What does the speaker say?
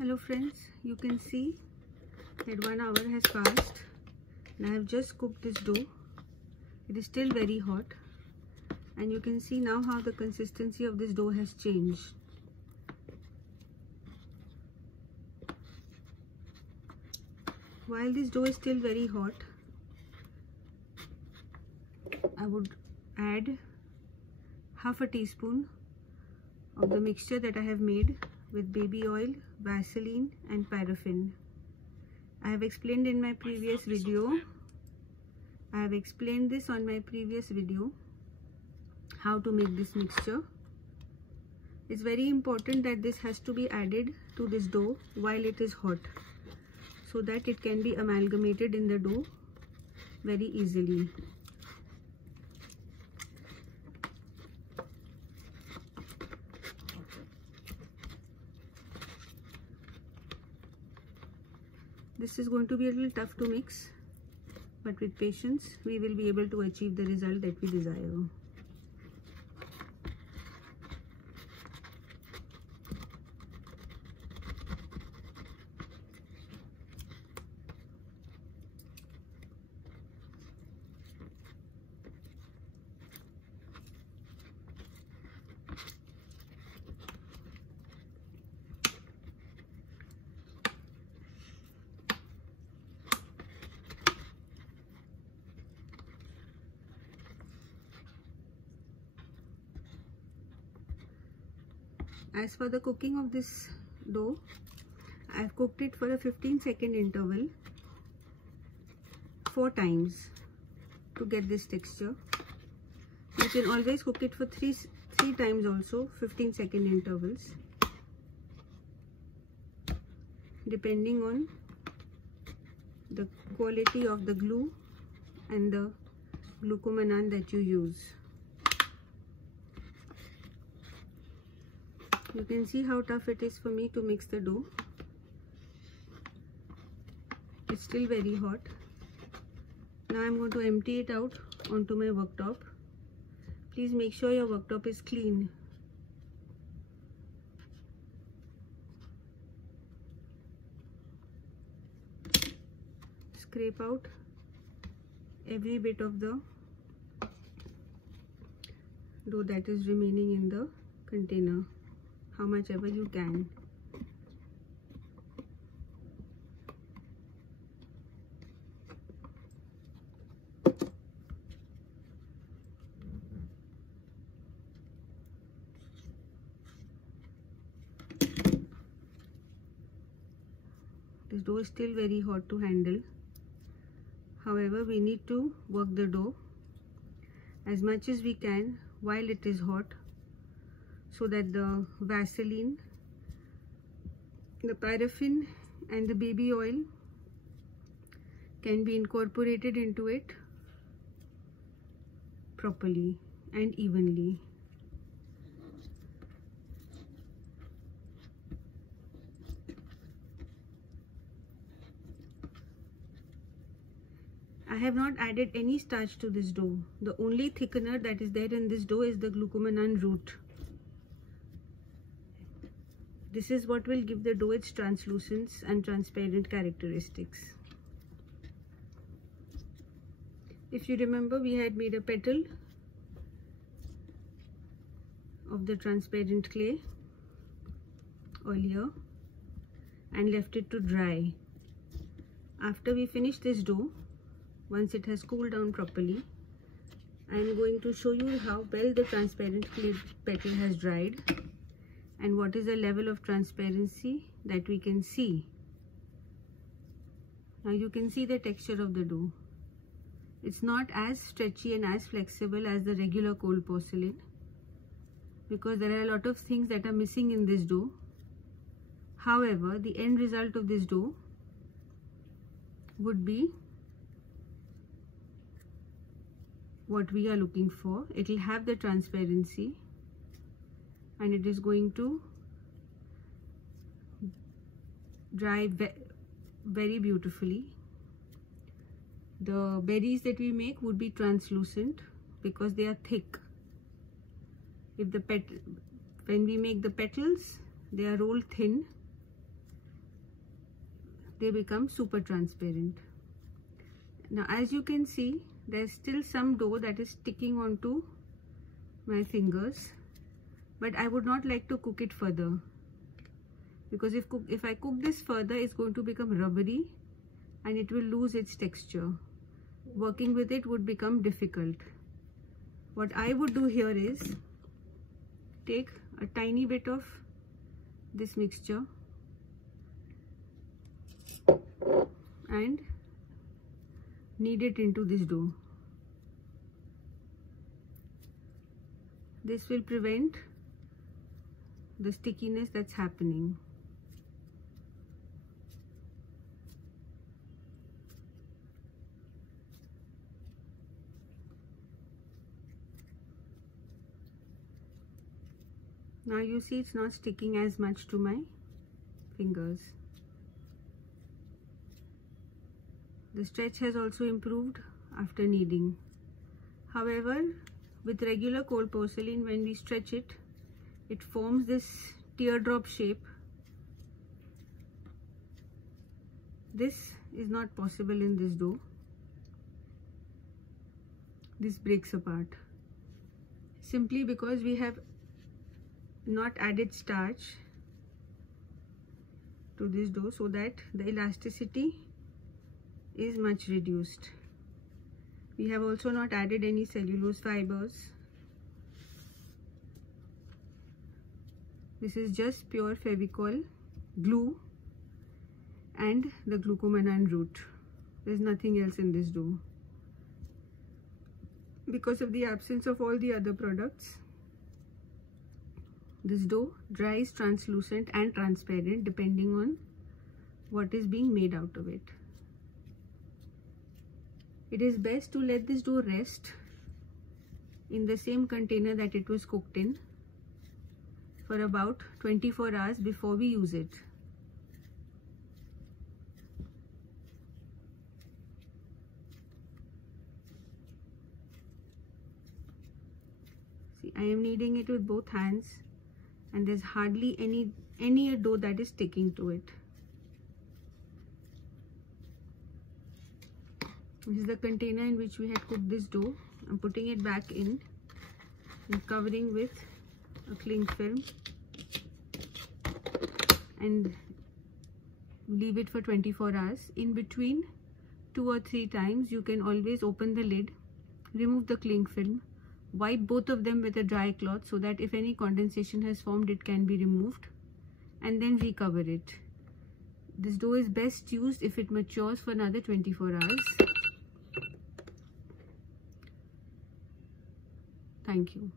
Hello friends, you can see that 1 hour has passed and I have just cooked this dough. It is still very hot and you can see now how the consistency of this dough has changed. While this dough is still very hot, I would add half a teaspoon of the mixture that I have made with baby oil, Vaseline and paraffin. I have explained in my previous video, I have explained this on my previous video, how to make this mixture. It's very important that this has to be added to this dough while it is hot, so that it can be amalgamated in the dough very easily. This is going to be a little tough to mix, but with patience we will be able to achieve the result that we desire. As for the cooking of this dough, I have cooked it for a 15-second interval 4 times to get this texture. You can always cook it for three times also, 15-second intervals, depending on the quality of the glue and the glucomannan that you use. You can see how tough it is for me to mix the dough. It's still very hot. Now I'm going to empty it out onto my worktop. Please make sure your worktop is clean. Scrape out every bit of the dough that is remaining in the container, how much ever you can. This dough is still very hot to handle. However, we need to work the dough as much as we can while it is hot, so that the Vaseline, the paraffin and the baby oil can be incorporated into it properly and evenly. I have not added any starch to this dough. The only thickener that is there in this dough is the glucomannan root. This is what will give the dough its translucence and transparent characteristics. If you remember, we had made a petal of the transparent clay earlier and left it to dry. After we finish this dough, once it has cooled down properly, I am going to show you how well the transparent clay petal has dried and what is the level of transparency that we can see. Now you can see the texture of the dough. It's not as stretchy and as flexible as the regular cold porcelain, because there are a lot of things that are missing in this dough. However, the end result of this dough would be what we are looking for. It will have the transparency and it is going to dry very beautifully. The berries that we make would be translucent because they are thick. When we make the petals, they are rolled thin they become super transparent. Now as you can see, there's still some dough that is sticking onto my fingers, but I would not like to cook it further, because if I cook this further, it's going to become rubbery and it will lose its texture. Working with it would become difficult. What I would do here is take a tiny bit of this mixture and knead it into this dough. This will prevent the stickiness that's happening. Now you see it's not sticking as much to my fingers. The stretch has also improved after kneading. However, with regular cold porcelain, when we stretch it, it forms this teardrop shape. This is not possible in this dough. This breaks apart simply because we have not added starch to this dough, so that the elasticity is much reduced. We have also not added any cellulose fibers. This is just pure Fevicol glue and the glucomannan root. There's nothing else in this dough. Because of the absence of all the other products, this dough dries translucent and transparent depending on what is being made out of it. It is best to let this dough rest in the same container that it was cooked in for about 24 hours before we use it. See, I am kneading it with both hands, and there's hardly any dough that is sticking to it. This is the container in which we had cooked this dough. I'm putting it back in and covering with a cling film and leave it for 24 hours. In between 2 or 3 times, you can always open the lid, remove the cling film, wipe both of them with a dry cloth so that if any condensation has formed, it can be removed, and then recover it. This dough is best used if it matures for another 24 hours. Thank you.